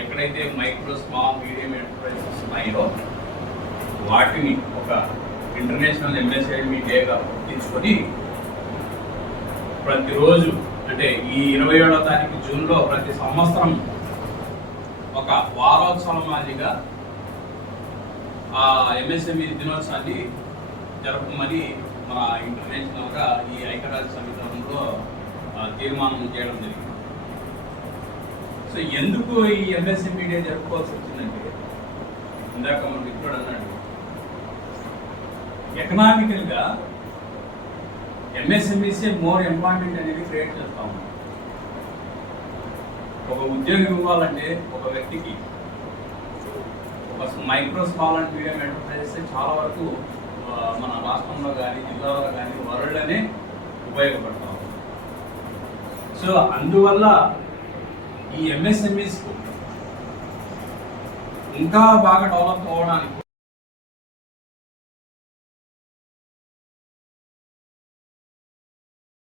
ఎక్కడైతే micro small medium enterprises ఉన్నాయో వాటిని ఒక ఇంటర్నేషనల్ ఎంఎస్ఐఎంఈ డేగా గుర్తించుకొని ప్రతిరోజు అంటే ఈ ఇరవై ఏడవ తారీఖు జూన్లో ప్రతి సంవత్సరం ఒక వారోత్సవం మాదిరిగా ఆ ఎంఎస్ఎంఈ దినోత్సవాన్ని జరపమని మన ఇంటర్నేషనల్గా ఈ ఐక్యరాజ్య సమితిలో తీర్మానం చేయడం జరిగింది. సో ఎందుకు ఈ ఎంఎస్సీ మీడియా జరుపుకోవాల్సి వచ్చిందంటే ఇందాక మన మిత్రుడు అన్నాడు ఎకనామికల్గా ఎంఎస్ఎంఈసే మోర్ ఎంప్లాయ్మెంట్ అనేది క్రియేట్ చేస్తా ఉన్నాం. ఒక ఉద్యోగం ఇవ్వాలంటే ఒక వ్యక్తికి ఒక micro small and medium enterprises చాలా వరకు మన రాష్ట్రంలో కానీ జిల్లాలో కానీ వరల్డ్లోనే ఉపయోగపడతాం సో అందువల్ల ఈ ఎంఎస్ఎంఈస్ ఇంకా బాగా డెవలప్ అవ్వడానికి